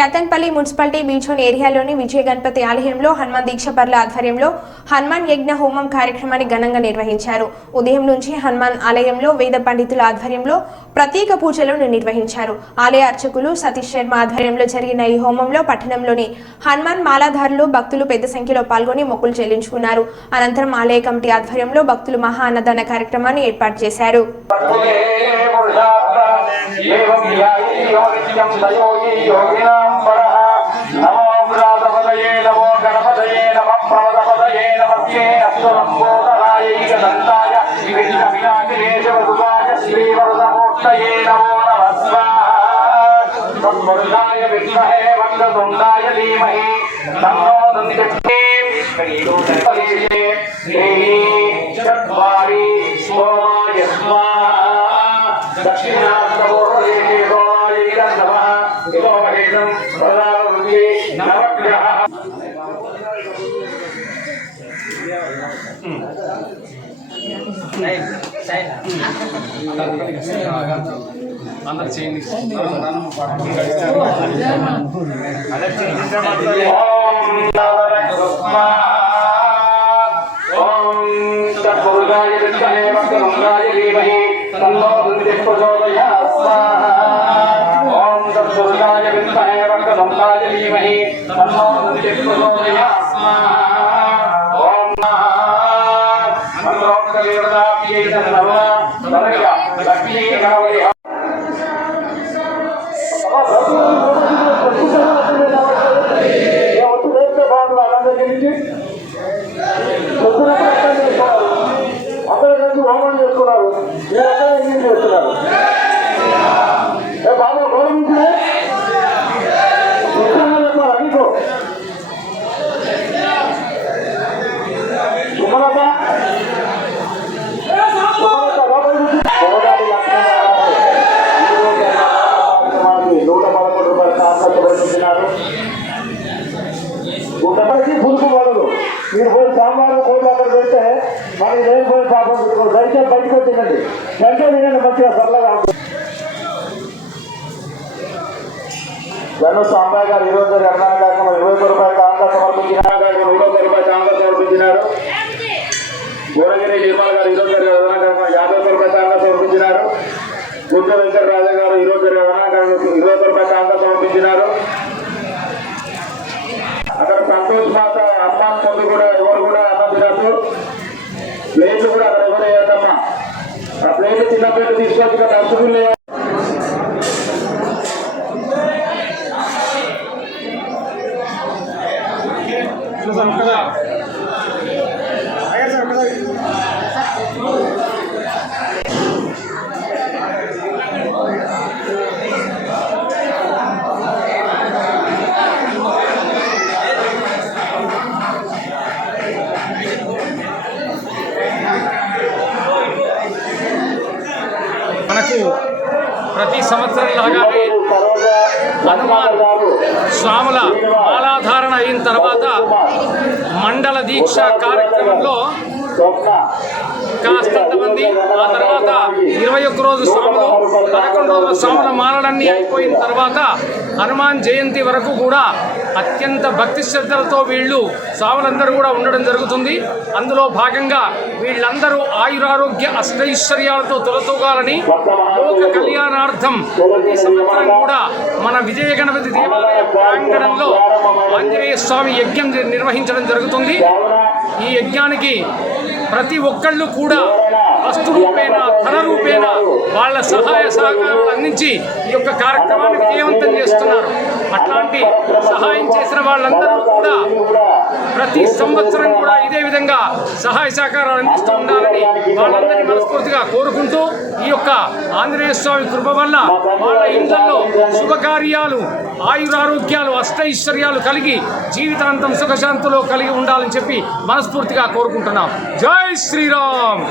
Kyathanpalli municipality బీచోన్ ఏరియాలోని విజయ గణపతి ఆలయంలో హనుమాన్ దీక్షపర్ల ఆధ్వర్యంలో హనుమాన్ యజ్ఞ హోమం కార్యక్రమాన్ని ఘనంగా నిర్వహించారు. ఉదయం నుంచి హనుమాన్ ఆలయంలో వేద పండితుల ఆధ్వర్యంలో ప్రత్యేక పూజలను నిర్వహించారు. ఆలయ అర్చకులు సతీష్ శర్మ ఆధ్వర్యంలో జరిగిన ఈ హోమంలో పట్టణంలోని హనుమాన్ మాలాధారులు భక్తులు పెద్ద సంఖ్యలో పాల్గొని మొక్కులు చెల్లించుకున్నారు. అనంతరం ఆలయ కమిటీ ఆధ్వర్యంలో భక్తులు మహా అన్నదాన కార్యక్రమాన్ని ఏర్పాటు చేశారు. नमो व्रातपदये नमो गणपतये नमः प्रवदपदये नमस्ते अस्तुलम्बोदराय एकदन्ताय विघ्नविनाशिनेशवसुताय श्रीवरदमूर्तये नमो नमः स्वाहा तन्मरुदाय विद्महे वक्रतुण्डाय धीमहि तन्नो दन्ति चत्वारि सोमाय स्वाहा दक्षिणास्तपूर्वये गोवाय नमः शिवोपदेशं प्रदावृत्ये नवग्रहः అందరూ చేయండి. ఓం తత్పురుషాయ విద్మహే వక్రతుండాయ ధీమహి తన్నో దుర్గే ప్రచోదయాత్ స్వాహా. ఓం తత్పురుషాయ విద్మహే వక్రతుండాయ ధీమహి తన్నో దుర్గే ప్రచోదయాత్ స్వాహా. ఓం మంత్రోక్తదేవతాభ్యై నమః. త్వరగా లక్ష్మీ గణపతి అందరూ కలిసి హోమం చేసుకున్నారు. మీరు చేస్తున్నారు బాబా గౌరవించే అనికో సుమలత పులుపు బదులు మీరు పోయి సాంబారు కోళ్ళు అక్కడ పెడితే మనకి ఏం పోయి పాపం దయచేసి బయటకు వచ్చిందండి. వెంటనే తినండి మంచిగా సరళగా. జన్మ సాంబాయి గారు ఈరోజు అన్నదాన కార్యక్రమం 21 రూపాయల కాంగా సమర్పించినారు. 100 రూపాయల కాంగా సమర్పించినారు. గోడగిరి నిర్మల్ గారు ఈరోజు అన్నదాన కార్యక్రమం 50 రూపాయల కాంగా సమర్పించినారు. గుంట వెంకట రాజా గారు ఈరోజు అన్నదాన కార్యక్రమం 20 రూపాయల కాంగా సమర్పించినారు. అక్కడ సంతోష్ మాత హనుమాన్ ముందు కూడా ఎవరు కూడా అన్నం తినద్దు. ప్లేట్లు కూడా అక్కడ ఎవరు వేయద్దమ్మా. ఆ ప్లేట్లు చిన్న ప్లేట్లు తీసుకొచ్చి ఇక్కడ డస్ట్బిన్ మనకు ప్రతి సంవత్సరం లాగానే హనుమాన్ స్వాముల మాలాధారణ అయిన తర్వాత మండల దీక్ష కార్యక్రమంలో కాస్తంతమంది, ఆ తర్వాత 21 రోజు స్వాములు, 11 రోజుల స్వాముల మాలలన్నీ అయిపోయిన తర్వాత హనుమాన్ జయంతి వరకు కూడా అత్యంత భక్తి శ్రద్ధలతో వీళ్ళు స్వాములందరూ కూడా ఉండడం జరుగుతుంది. అందులో భాగంగా వీళ్ళందరూ ఆయురారోగ్య అష్టైశ్వర్యాలతో తొలతూగాలని లోక కళ్యాణార్థం ప్రతి సంవత్సరం కూడా మన విజయ గణపతి దేవాలయ ప్రాంగణంలో ఆంజనేయ స్వామి యజ్ఞం నిర్వహించడం జరుగుతుంది. ఈ యజ్ఞానికి ప్రతి ఒక్కళ్ళు కూడా వస్తు రూపేణ ధన రూపేణ వాళ్ళ సహాయ సహకారాలు అందించి ఈ యొక్క కార్యక్రమాన్ని విజయవంతం చేస్తున్నారు. అట్లాంటి సహాయం చేసిన వాళ్ళందరూ కూడా ప్రతి సంవత్సరం కూడా ఇదే విధంగా సహాయ సహకారాలు అందిస్తూ ఉండాలని వాళ్ళందరినీ మనస్ఫూర్తిగా కోరుకుంటూ ఈ యొక్క ఆంజనేయ స్వామి కృప వల్ల వాళ్ళ ఇంట్లో శుభకార్యాలు, ఆయురారోగ్యాలు, అష్టైశ్వర్యాలు కలిగి జీవితాంతం సుఖశాంతులు కలిగి ఉండాలని చెప్పి మనస్ఫూర్తిగా కోరుకుంటున్నాం. జై శ్రీరామ్.